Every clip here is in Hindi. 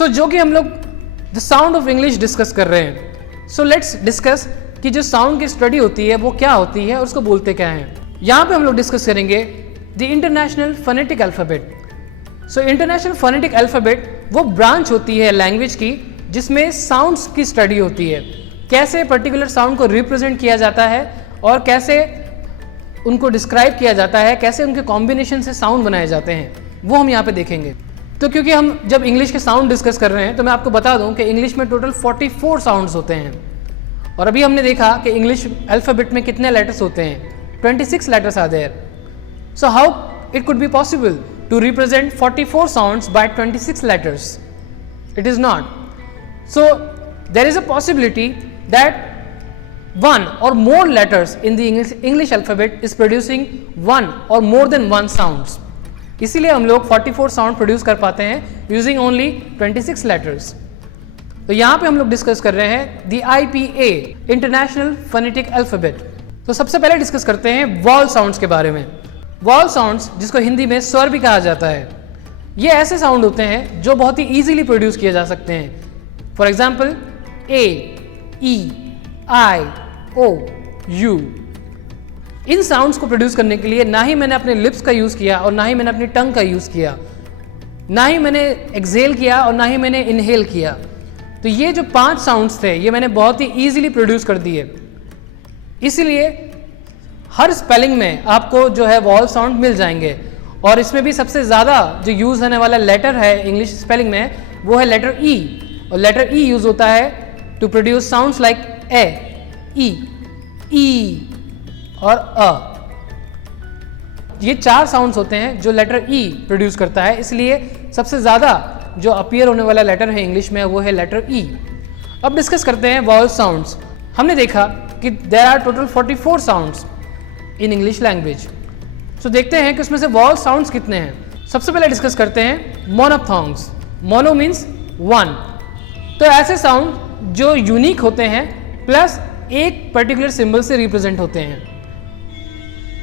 सो जो कि हम लोग the sound of English discuss कर रहे हैं। सो लेट्स डिस्कस कि जो साउंड की स्टडी होती है वो क्या होती है और उसको बोलते क्या हैं। यहाँ पे हम लोग डिस्कस करेंगे the international phonetic alphabet. So international phonetic alphabet वो ब्रांच होती है लैंग्वेज की जिसमें साउंड्स की स्टडी होती है, कैसे पर्टिकुलर साउंड को रिप्रेजेंट किया जाता है और कैसे उनको डिस्क्राइब किया जाता है, कैसे उनके कॉम्बिनेशन से साउंड बनाए जाते हैं, वो हम यहाँ पे देखेंगे। तो क्योंकि हम जब इंग्लिश के साउंड डिस्कस कर रहे हैं तो मैं आपको बता दूं कि इंग्लिश में टोटल 44 साउंड्स होते हैं और अभी हमने देखा कि इंग्लिश अल्फ़ाबेट में कितने लेटर्स होते हैं, 26 letters are there. So how it could be possible to represent 44 sounds by 26 letters? It is not. So there is a possibility that one or more letters in the English alphabet is producing one or more than one sounds. इसीलिए हम लोग 44 साउंड प्रोड्यूस कर पाते हैं यूजिंग ओनली 26 लेटर्स। तो यहाँ पे हम लोग डिस्कस कर रहे हैं the IPA international phonetic alphabet. तो सबसे पहले डिस्कस करते हैं वॉल साउंड्स के बारे में। वॉल साउंड्स जिसको हिंदी में स्वर भी कहा जाता है, ये ऐसे साउंड होते हैं जो बहुत ही ईजिली प्रोड्यूस किए जा सकते हैं। For example A, E, I, O, U। In sounds को प्रोड्यूस करने के लिए ना ही मैंने अपने लिप्स का यूज़ किया और ना ही मैंने अपनी टंग का यूज़ किया, ना ही मैंने एक्सेल किया और ना ही मैंने इनहेल किया। तो ये जो 5 साउंड्स थे ये मैंने बहुत ही ईजिली प्रोड्यूस कर दिए। इसीलिए हर स्पेलिंग में आपको जो है वॉल साउंड मिल जाएंगे और इसमें भी सबसे ज़्यादा जो यूज़ होने वाला लेटर है इंग्लिश स्पेलिंग में वो है लेटर E। और लेटर E यूज होता है टू प्रोड्यूस साउंड्स लाइक ए, ई और अ। ये 4 साउंड्स होते हैं जो लेटर E प्रोड्यूस करता है, इसलिए सबसे ज़्यादा जो अपीयर होने वाला लेटर है इंग्लिश में वो है लेटर E। अब डिस्कस करते हैं वॉल साउंड्स। हमने देखा कि there are total 44 sounds in English language. So देखते हैं कि उसमें से वॉल साउंड्स कितने हैं। सबसे पहले डिस्कस करते हैं मोनोफथोंग्स। Mono means 1। तो ऐसे साउंड जो यूनिक होते हैं प्लस एक पर्टिकुलर सिंबल से रिप्रेजेंट होते हैं।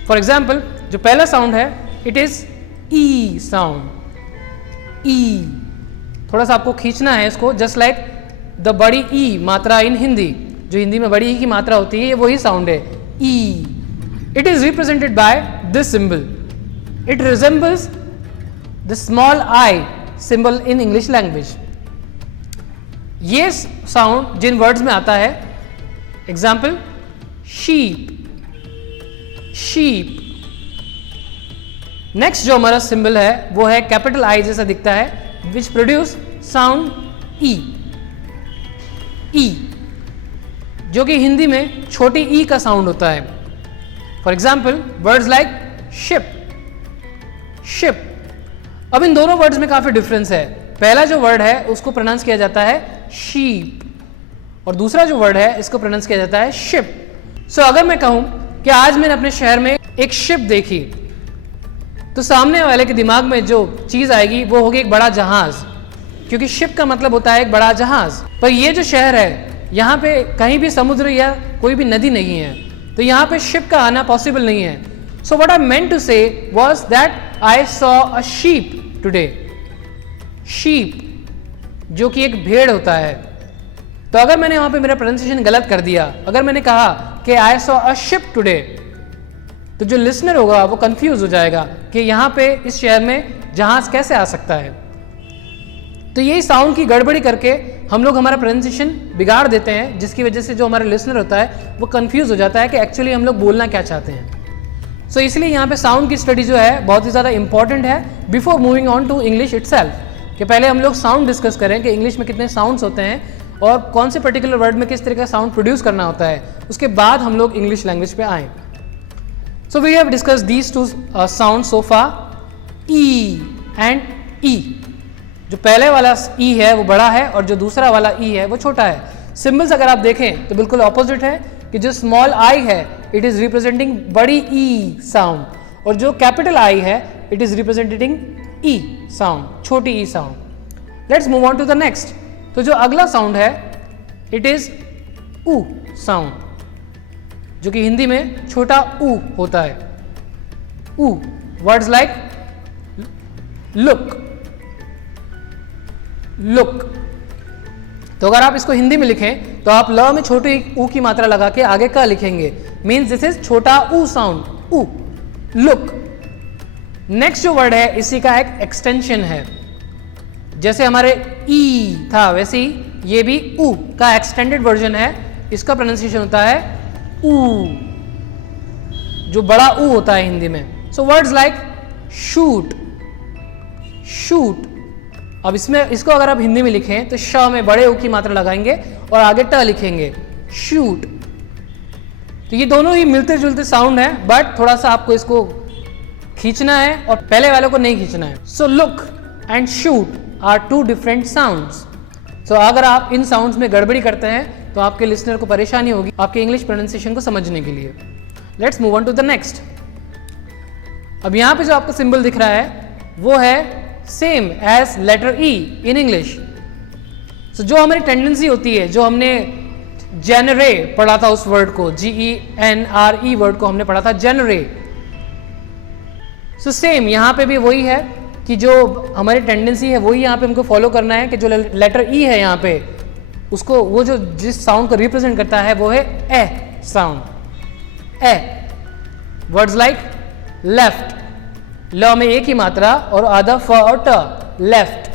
फॉर एग्जाम्पल जो पहला साउंड है इट इज ई साउंड। ई थोड़ा सा आपको खींचना है इसको, जस्ट लाइक द बड़ी ई मात्रा इन हिंदी, जो हिंदी में बड़ी ई की मात्रा होती है वही साउंड है ई। It is represented by this symbol. It resembles the small I symbol in English language. ये साउंड जिन वर्ड्स में आता है, एग्जाम्पल शीप, शीप। नेक्स्ट जो हमारा सिंबल है वो है कैपिटल आई जैसा दिखता है, विच प्रोड्यूस साउंड ई। ई जो कि हिंदी में छोटी ई का साउंड होता है। For example words like ship, ship. अब इन दोनों वर्ड्स में काफी डिफरेंस है। पहला जो वर्ड है उसको प्रोनाउंस किया जाता है शीप और दूसरा जो वर्ड है इसको प्रोनाउंस किया जाता है शिप। सो अगर मैं कहूं कि आज मैंने अपने शहर में एक शिप देखी तो सामने वाले के दिमाग में जो चीज आएगी वो होगी एक बड़ा जहाज, क्योंकि शिप का मतलब होता है एक बड़ा जहाज। पर ये जो शहर है यहाँ पे कहीं भी समुद्र या कोई भी नदी नहीं है, तो यहाँ पे शिप का आना पॉसिबल नहीं है। So what I meant to say was that I saw a sheep today. Sheep जो कि एक भेड़ होता है। तो अगर मैंने वहां पे मेरा प्रोनाउंसिएशन गलत कर दिया, अगर मैंने कहा कि आई सॉ अ शिप टुडे, तो जो लिसनर होगा वो कंफ्यूज हो जाएगा कि यहाँ पे इस शहर में जहाज कैसे आ सकता है। तो यही साउंड की गड़बड़ी करके हम लोग हमारा प्रोनाउंसिएशन बिगाड़ देते हैं, जिसकी वजह से जो हमारा लिसनर होता है वो कंफ्यूज हो जाता है कि एक्चुअली हम लोग बोलना क्या चाहते हैं। सो इसलिए यहाँ पे साउंड की स्टडी जो है बहुत ही ज़्यादा इंपॉर्टेंट है before moving on to English itself. कि पहले हम लोग साउंड डिस्कस करें कि इंग्लिश में कितने साउंड्स होते हैं और कौन से पर्टिकुलर वर्ड में किस तरह का साउंड प्रोड्यूस करना होता है, उसके बाद हम लोग इंग्लिश लैंग्वेज पे आए। So we have discuss these 2 sound so far, ई एंड ई। जो पहले वाला ई है वो बड़ा है और जो दूसरा वाला ई है वो छोटा है। सिंबल्स अगर आप देखें तो बिल्कुल ऑपोजिट है कि जो स्मॉल आई है इट इज रिप्रेजेंटिंग बड़ी ई साउंड और जो कैपिटल आई है इट इज रिप्रेजेंटिंग ई साउंड, छोटी ई sound. Let's move on to the next. तो जो अगला साउंड है इट इज ऊ साउंड, जो कि हिंदी में छोटा ऊ होता है। ऊ वर्ड्स लाइक लुक, लुक। तो अगर आप इसको हिंदी में लिखें तो आप ल में छोटी ऊ की मात्रा लगा के आगे क लिखेंगे, मीन्स दिस इज छोटा ऊ साउंड, ऊ, लुक। नेक्स्ट जो वर्ड है इसी का एक एक्सटेंशन है, जैसे हमारे ई था वैसे ही ये भी ऊ का एक्सटेंडेड वर्जन है। इसका प्रोनाउंसिएशन होता है ऊ, जो बड़ा ऊ होता है हिंदी में। सो वर्ड्स लाइक शूट, शूट। अब इसमें इसको अगर आप हिंदी में लिखें तो श में बड़े ऊ की मात्रा लगाएंगे और आगे ट लिखेंगे, शूट। तो ये दोनों ही मिलते जुलते साउंड है, बट थोड़ा सा आपको इसको खींचना है और पहले वाले को नहीं खींचना है। So look and shoot are two different sounds. So अगर आप इन साउंड्स में गड़बड़ी करते हैं तो आपके लिसनर को परेशानी होगी आपके इंग्लिश प्रोनाउंसिएशन को समझने के लिए। Let's move on to the next. अब यहाँ पे जो आपको सिंबल दिख रहा है वो है same as letter E in English. So जो हमारी टेंडेंसी होती है, जो हमने जेनरे पढ़ा था उस वर्ड को, GENRE वर्ड को हमने पढ़ा था जेनरे। सो सेम यहाँ पे भी वही है कि जो हमारी टेंडेंसी है वही यहाँ पे हमको फॉलो करना है कि जो लेटर ई है यहाँ पे उसको, वो जो जिस साउंड को रिप्रेजेंट करता है वो है ए साउंड, ए। वर्ड्स लाइक लेफ्ट, ल में एक ही मात्रा और आधा फ और ट, लेफ्ट।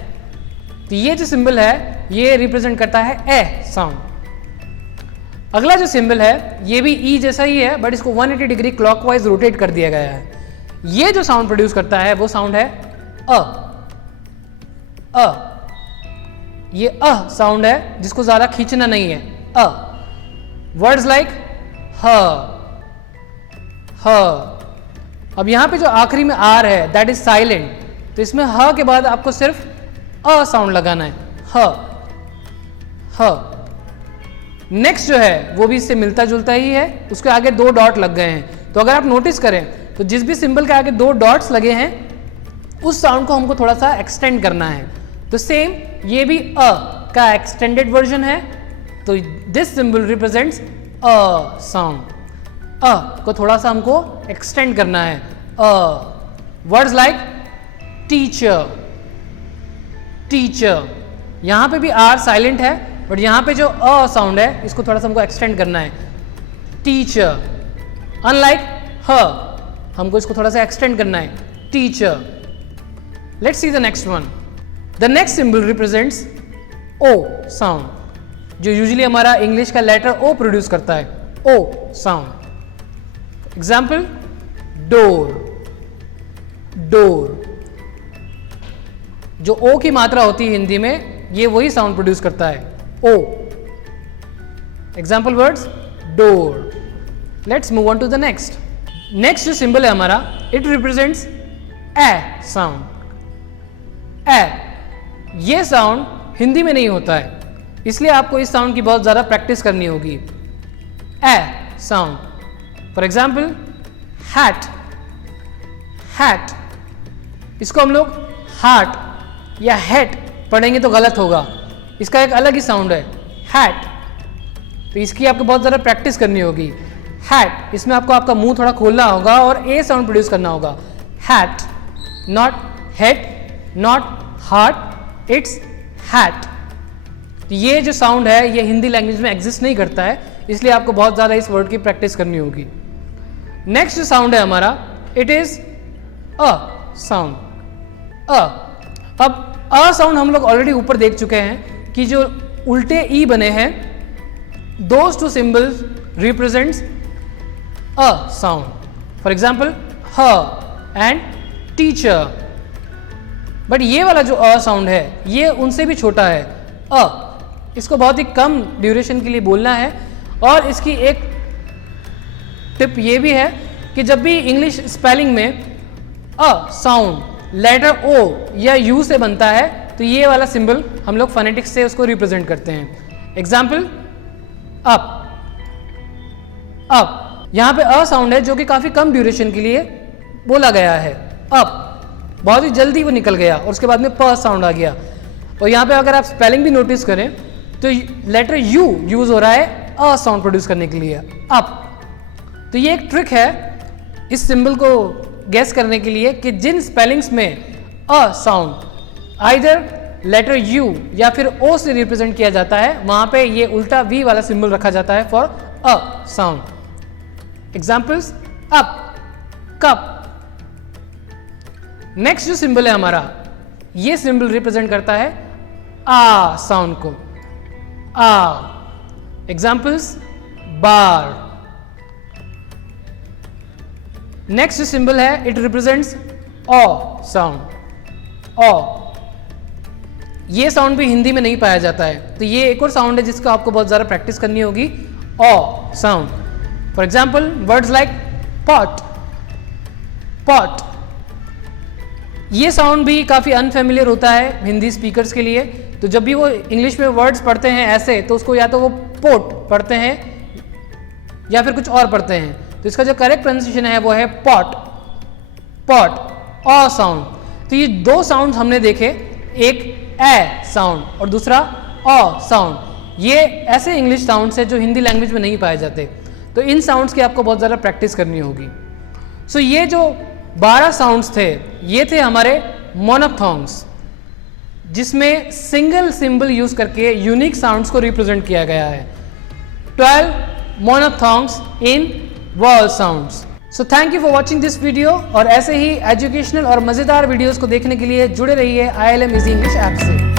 तो ये जो सिंबल है ये रिप्रेजेंट करता है ए साउंड। अगला जो सिंबल है ये भी ई जैसा ही है, बट इसको 180 डिग्री क्लॉकवाइज रोटेट कर दिया गया है। ये जो साउंड प्रोड्यूस करता है वो साउंड है अ। ये साउंड है जिसको ज्यादा खींचना नहीं है, अ। वर्ड्स लाइक ह, ह। अब यहां पे जो आखिरी में आर है दैट इज साइलेंट, तो इसमें ह के बाद आपको सिर्फ अ साउंड लगाना है, ह, ह। नेक्स्ट जो है वो भी इससे मिलता जुलता ही है, उसके आगे 2 डॉट लग गए हैं। तो अगर आप नोटिस करें तो जिस भी सिंबल के आगे 2 डॉट्स लगे हैं उस साउंड को हमको थोड़ा सा एक्सटेंड करना है। तो सेम ये भी अ का एक्सटेंडेड वर्जन है, तो this symbol represents a sound. अ को थोड़ा सा हमको एक्सटेंड करना है, अ। Words like teacher, teacher. यहां पे भी आर साइलेंट है, बट यहां पे जो अ साउंड है इसको थोड़ा सा हमको एक्सटेंड करना है, टीचर। अनलाइक ह, हमको इसको थोड़ा सा एक्सटेंड करना है, teacher. Let's see the next one. The next symbol represents O sound, जो यूजुअली हमारा इंग्लिश का लेटर ओ प्रोड्यूस करता है, O sound. Example door, door. जो ओ की मात्रा होती है हिंदी में ये वही साउंड प्रोड्यूस करता है, ओ। Example words door. Let's move on to the next. Next जो सिंबल है हमारा इट रिप्रेजेंट्स ए साउंड, ए। ये साउंड हिंदी में नहीं होता है, इसलिए आपको इस साउंड की बहुत ज्यादा प्रैक्टिस करनी होगी, ए sound. For example hat, hat. इसको हम लोग हार्ट या हैट पढ़ेंगे तो गलत होगा, इसका एक अलग ही साउंड है, हैट। तो इसकी आपको बहुत ज़्यादा प्रैक्टिस करनी होगी, हैट। इसमें आपको आपका मुंह थोड़ा खोलना होगा और ए साउंड प्रोड्यूस करना होगा, hat, not head, not heart, it's hat. तो ये जो साउंड है ये हिंदी लैंग्वेज में एग्जिस्ट नहीं करता है, इसलिए आपको बहुत ज़्यादा इस वर्ड की प्रैक्टिस करनी होगी। नेक्स्ट जो साउंड है हमारा इट इज अ साउंड, अ। अब अ साउंड हम लोग ऑलरेडी ऊपर देख चुके हैं कि जो उल्टे ई बने हैं those two symbols represents a sound. For example ह एंड टीचर। बट ये वाला जो अ साउंड है ये उनसे भी छोटा है, अ। इसको बहुत ही कम ड्यूरेशन के लिए बोलना है। और इसकी एक टिप ये भी है कि जब भी इंग्लिश स्पेलिंग में अ साउंड लेटर ओ या यू से बनता है तो ये वाला सिंबल हम लोग फोनेटिक्स से उसको रिप्रेजेंट करते हैं। Example up, up. यहां पे अ साउंड है जो कि काफी कम ड्यूरेशन के लिए बोला गया है, अप। बहुत ही जल्दी वो निकल गया और उसके बाद में प साउंड आ गया। और यहाँ पे अगर आप स्पेलिंग भी नोटिस करें तो लेटर यू यूज हो रहा है अ साउंड प्रोड्यूस करने के लिए, अप। तो ये एक ट्रिक है इस सिंबल को गेस करने के लिए कि जिन स्पेलिंग्स में uh sound either letter U या फिर ओ से रिप्रेजेंट किया जाता है, वहां पे ये उल्टा वी वाला सिंबल रखा जाता है for a sound. Examples up, cup. Next जो सिंबल है हमारा, ये सिंबल रिप्रेजेंट करता है आ साउंड को, आ। एग्जाम्पल्स बार। नेक्स्ट जो सिंबल है, इट रिप्रेजेंट्स ऑ साउंड, ऑ। ये साउंड भी हिंदी में नहीं पाया जाता है, तो ये एक और साउंड है जिसका आपको बहुत ज़्यादा प्रैक्टिस करनी होगी, ऑ sound. For example words like pot, pot. ये साउंड भी काफ़ी अनफेमिलियर होता है हिंदी स्पीकर्स के लिए, तो जब भी वो इंग्लिश में वर्ड्स पढ़ते हैं ऐसे, तो उसको या तो वो पोट पढ़ते हैं या फिर कुछ और पढ़ते हैं। तो इसका जो करेक्ट प्रोनाउंसिएशन है वो है पॉट, पॉट, ऑ साउंड। तो ये दो साउंड हमने देखे, एक ए साउंड और दूसरा ऑ साउंड। ये ऐसे इंग्लिश साउंड्स है जो हिंदी लैंग्वेज में नहीं पाए जाते, तो इन साउंड्स की आपको बहुत ज़्यादा प्रैक्टिस करनी होगी। सो ये जो 12 साउंड्स थे, ये थे हमारे मोनोफथोंग्स, जिसमें सिंगल सिंबल यूज करके यूनिक साउंड्स को रिप्रेजेंट किया गया है। 12 monophthongs in vowel sounds. So thank you for watching this video, और ऐसे ही एजुकेशनल और मज़ेदार वीडियोस को देखने के लिए जुड़े रहिए ILM इजी इंग्लिश ऐप से।